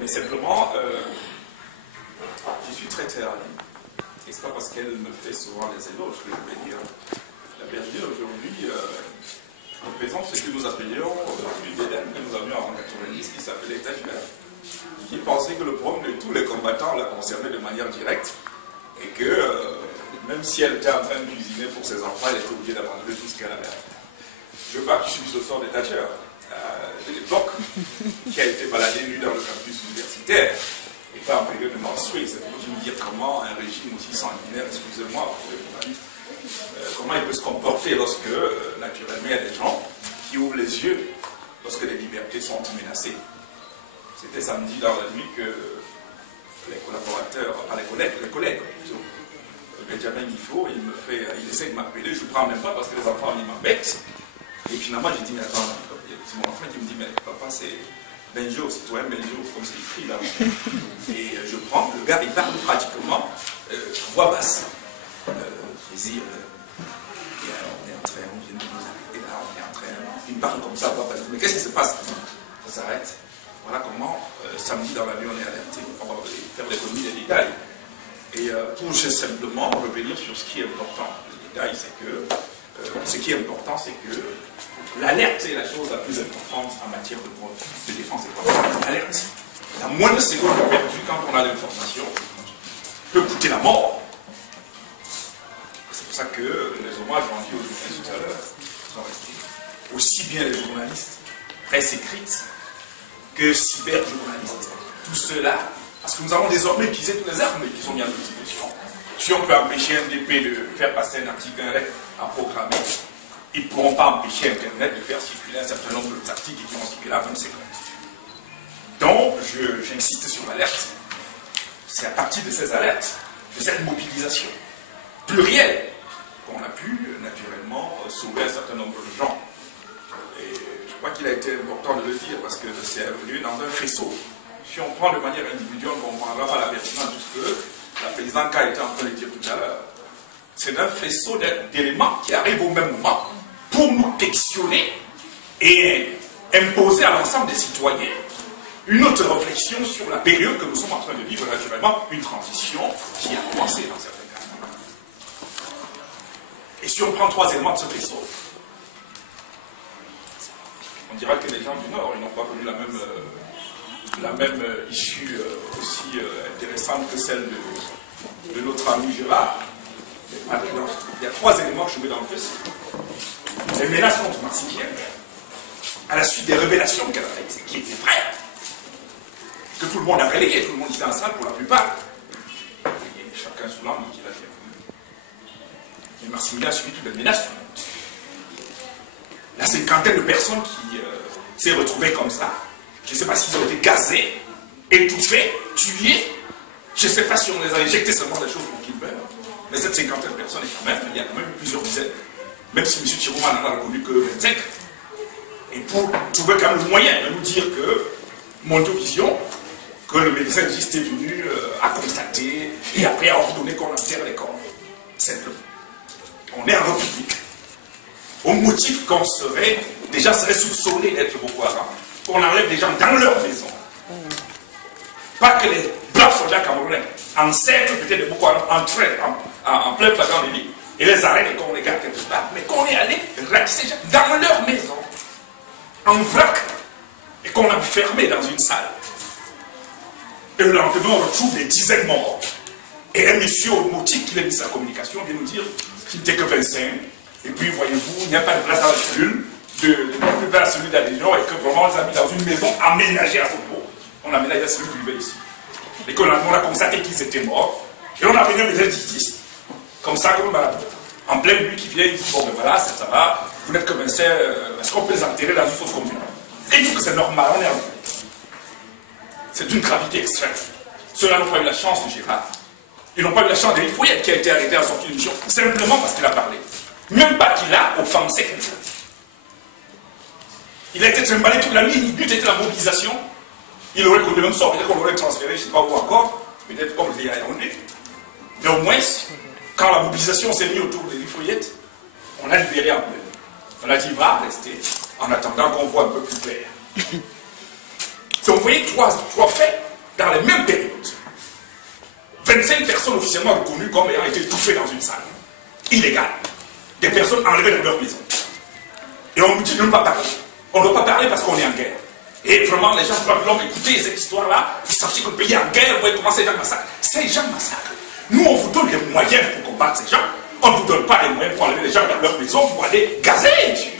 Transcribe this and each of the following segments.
Mais simplement, je suis très terre. Et c'est pas parce qu'elle me fait souvent les éloges que je vais dire. La Berline aujourd'hui représente ce que nous appelions l'UDN que nous avions avant 90, qui s'appelait Tachmer, qui pensait que le problème de tous les combattants la concernait de manière directe et que même si elle était en train de cuisiner pour ses enfants, elle était obligée d'abandonner tout ce qu'elle avait. Je crois que je suis le sort des tâcheurs de l'époque qui a été baladé nu dans le campus universitaire et pas en période de menstruée. C'est pour vous dire comment un régime aussi sanguinaire, excusez-moi pour les journalistes, comment il peut se comporter lorsque, naturellement, il y a des gens qui ouvrent les yeux lorsque les libertés sont menacées. C'était samedi dans la nuit que les collaborateurs, pas les collègues plutôt, Benjamin Ifo, il essaie de m'appeler, je ne prends même pas parce que les enfants ils m'embêtent. Et finalement, j'ai dit, mais attends, c'est mon enfant qui me dit, mais papa, c'est Benjo, citoyen Benjo, comme c'est écrit là. Et je prends, le gars, il parle pratiquement voix basse. Plaisir, on est en train, on vient de nous arrêter là, on est en train. Il me parle comme ça, voix basse. Mais qu'est-ce qui se passe? Ça s'arrête. Voilà comment, samedi dans la nuit, on est alerté. On va faire l'économie des détails. Et pour simplement revenir sur ce qui est important. Le détail, c'est que ce qui est important, c'est que l'alerte est la chose la plus importante en matière de défense économique. L'alerte. La moindre seconde perdue quand on a l'information peut coûter la mort. C'est pour ça que les hommages rendus aujourd'hui tout à l'heure sont restés. Aussi bien les journalistes, presse écrite, que cyberjournalistes. Tout cela, parce que nous avons désormais utilisé toutes les armes qui sont mises à notre disposition. Si on peut empêcher un DP de faire passer un article à programmer, ils ne pourront pas empêcher Internet de faire circuler un certain nombre d'articles qui vont circuler à 20 secondes. Donc, j'insiste sur l'alerte. C'est à partir de ces alertes, de cette mobilisation plurielle, qu'on a pu naturellement sauver un certain nombre de gens. Et je crois qu'il a été important de le dire parce que c'est venu dans un faisceau. Si on prend de manière individuelle, on ne comprendra pas la pertinence de ce que la présidente K était en train de dire tout à l'heure. C'est un faisceau d'éléments qui arrivent au même moment pour nous questionner et imposer à l'ensemble des citoyens une autre réflexion sur la période que nous sommes en train de vivre, naturellement, une transition qui a commencé dans certains cas. Et si on prend trois éléments de ce faisceau, on dira que les gens du Nord, ils n'ont pas connu la même issue aussi intéressante que celle de notre ami Gérard. Il y a trois éléments que je mets dans le faisceau. Les menaces contre Marseillais, à la suite des révélations qu'elle a faites, qui étaient vraies, que tout le monde a relayé, tout le monde était en salle pour la plupart. Et chacun sous l'angle qu'il a fait. Les Marseillais a subi toutes les menaces du monde. La cinquantaine de personnes qui s'est retrouvées comme ça, je ne sais pas s'ils ont été gazés, étouffés, tués, je ne sais pas si on les a injectés seulement des choses pour qu'ils meurent. Mais cette cinquantaine de personnes, il y a quand même plusieurs dizaines. Même si M. Chirouman n'en a reconnu que 25. Et pour trouver quand même le moyen de nous dire que Mondovision, que le médecin juste est venu à constater et après a ordonné qu'on enterre les corps. Simplement. On est en République. Au motif qu'on serait soupçonné d'être Boko Haram. On enlève des gens dans leur maison. Pas que les braves soldats camerounais, ancêtres peut-être de Boko Haram, entraient en plein flagrant délit et les arrêtent et qu'on les garde quelque part, mais qu'on est allé ratisser ces gens dans leur maison, en vrac, et qu'on a fermé dans une salle. Et le lendemain, on retrouve des dizaines morts. Et un monsieur, au motif qu'il a mis sa communication, vient nous dire qu'il n'était que 25, et puis voyez-vous, il n'y a pas de place dans la cellule, de la cellule d'adhésion, et que vraiment on les a mis dans une maison aménagée à Sopo. On a aménagé la cellule privée ici. Et qu'on a constaté qu'ils étaient morts, et on a venu les justice, comme ça, comme en pleine nuit qui vient, il dit bon ben voilà, ça va, vous n'êtes que 25, est-ce qu'on peut les enterrer dans une fosse commune? Et il dit que c'est normal, on est en vie. C'est d'une gravité extrême. Ceux-là n'ont pas eu la chance de Gérard. Ils n'ont pas eu la chance d'Éric Fouillette qui a été arrêté en sortie d'émission, simplement parce qu'il a parlé. Même pas qu'il a offensé quelqu'un. Il a été trimballé toute la nuit, le but était la mobilisation. Il aurait connu le même sort, peut-être qu'on l'aurait transféré, je ne sais pas où encore, peut-être comme le Yaoundé. Mais au moins, quand la mobilisation s'est mise autour d'Éric Fouillette, on a libéré un peu. On a dit va rester en attendant qu'on voit un peu plus clair. Donc vous voyez trois faits dans les mêmes périodes, 25 personnes officiellement reconnues comme ayant été étouffées dans une salle illégale. Des personnes enlevées de leur maison. Et on nous dit de ne pas parler. On ne doit pas parler parce qu'on est en guerre. Et vraiment, les gens doivent écouter cette histoire-là. Ils savent que le pays est en guerre, vous comment ces gens massacrent. Ces gens massacrent. Nous, on vous donne les moyens pour combattre ces gens. On ne vous donne pas les moyens pour enlever les gens dans leur maison pour aller gazer.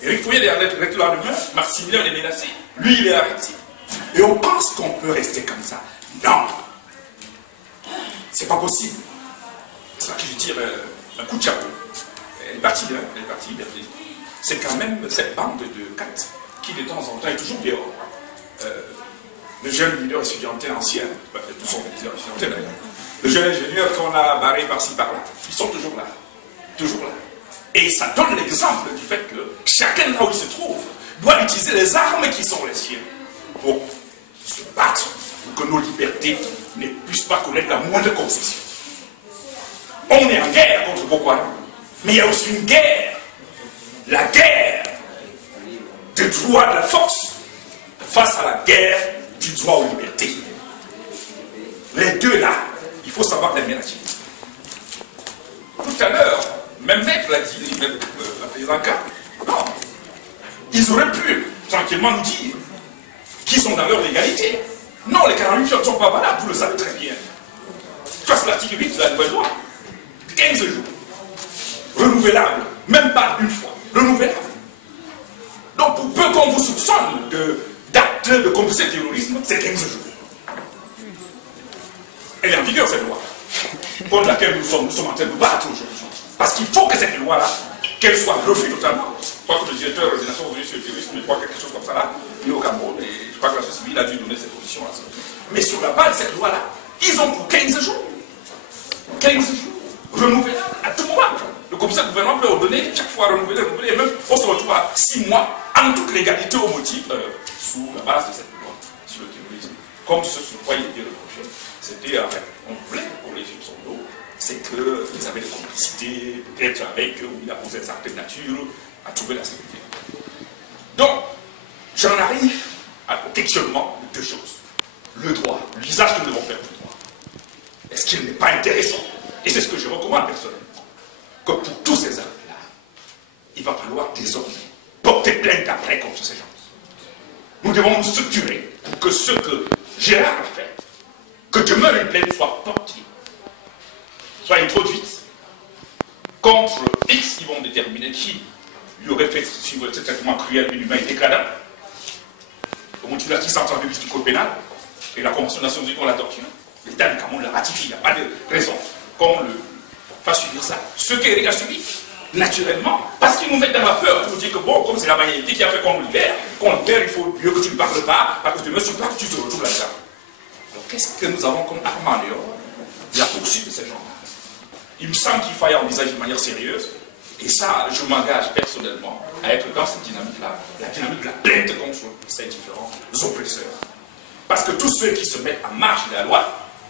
Éric Fourier est le lendemain, Maximilien est menacé. Lui, il est arrêté. Et on pense qu'on peut rester comme ça. Non. C'est pas possible. C'est ça que je veux dire, un coup de chapeau. Elle est partie, hein, elle est partie, Berlin. C'est quand même cette bande de 4 qui, de temps en temps, est toujours dehors. Le jeune leader étudiantin ancien, tous sont leaders étudiantins d'ailleurs, le jeune ingénieur qu'on a barré par-ci par-là, ils sont toujours là. Toujours là. Et ça donne l'exemple du fait que chacun là où il se trouve doit utiliser les armes qui sont les siennes pour se battre pour que nos libertés ne puissent pas connaître la moindre concession. On est en guerre contre Boko Haram, mais il y a aussi une guerre, la guerre du droit de la force face à la guerre du droit aux libertés. Les deux là, il faut savoir les ménager. Tout à l'heure, même Maître l'a dit, même la présidente K, non, ils auraient pu tranquillement nous dire qu'ils sont dans leur légalité. Non, les 48 heures ne sont pas valables, vous le savez très bien. Tu vois, c'est l'article 8 de la nouvelle loi. 15 jours. Renouvelable, même pas une fois. Renouvelable. Donc, pour peu qu'on vous soupçonne d'actes de complicité terrorisme, c'est 15 jours. Elle est en vigueur, cette loi, contre laquelle nous sommes en train de battre aujourd'hui. Parce qu'il faut que cette loi-là, qu'elle soit revue totalement. Je crois que le directeur des Nations Unies sur le terrorisme, il croit quelque chose comme ça là, il est au Cameroun, et je crois que la société civile a dû donner cette position-là. Mais sur la base de cette loi-là, ils ont pour 15 jours. 15 jours, renouvelable à tout moment. Le commissaire gouvernement peut ordonner chaque fois renouveler, et même on se retrouve à 6 mois en toute légalité au motif, sous la base de cette loi sur le terrorisme. Comme ce sur quoi il était reproché, c'était en fait, on voulait pour les soupçons d'eau, c'est qu'ils avaient des complicités, peut-être avec eux, où il a posé des actes de nature, à trouver la sécurité. Donc, j'en arrive au questionnement de deux choses. Le droit, l'usage que nous devons faire du droit. Est-ce qu'il n'est pas intéressant? Et c'est ce que je recommande personnellement. Que pour tous ces actes-là, il va falloir désormais porter plainte après contre ces gens. Nous devons nous structurer pour que ce que Gérard a fait, que demain une plainte soit portée, soit introduite contre X, ils vont déterminer qui lui aurait fait suivre ce traitement cruel, inhumain et dégradant. Au motif de l'article 132 du Code pénal et la Convention des Nations Unies contre la torture, l'État du Cameroun l'a ratifié, il n'y a pas de raison qu'on le fasse subir ça. Ce qu'Éric a subi, naturellement, parce qu'ils nous mettent dans la peur pour dire que bon, comme c'est la banalité qui a fait qu'on libère, il faut mieux que tu ne parles pas, parce que demain tu parles, tu te retrouves là-dedans. Donc qu'est-ce que nous avons comme arme en dehors? La poursuite de ces gens-là. Il me semble qu'il faille envisager de manière sérieuse, et ça, je m'engage personnellement à être dans cette dynamique-là, la dynamique de la plainte contre ces différents oppresseurs. Parce que tous ceux qui se mettent en marche de la loi,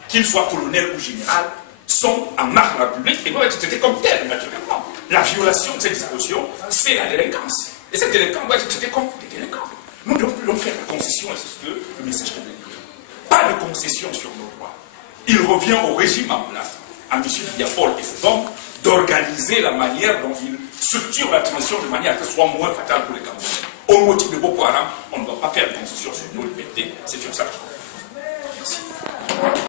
qu'ils soient colonels ou généraux, sont en marche de la République et doivent être traités comme tels, naturellement. La violation de ces dispositions, c'est la délinquance. Et ces délinquants doivent être traités comme des délinquants. Nous devons faire la concession, et c'est ce que le message que je veux dire. Pas de concession sur nos droits. Il revient au régime en place, à M. Diapol et ses hommes, d'organiser la manière dont ils structurent la transition de manière à ce que ce soit moins fatal pour les Camerounais. Au motif de Boko Haram, on ne doit pas faire de concession sur nos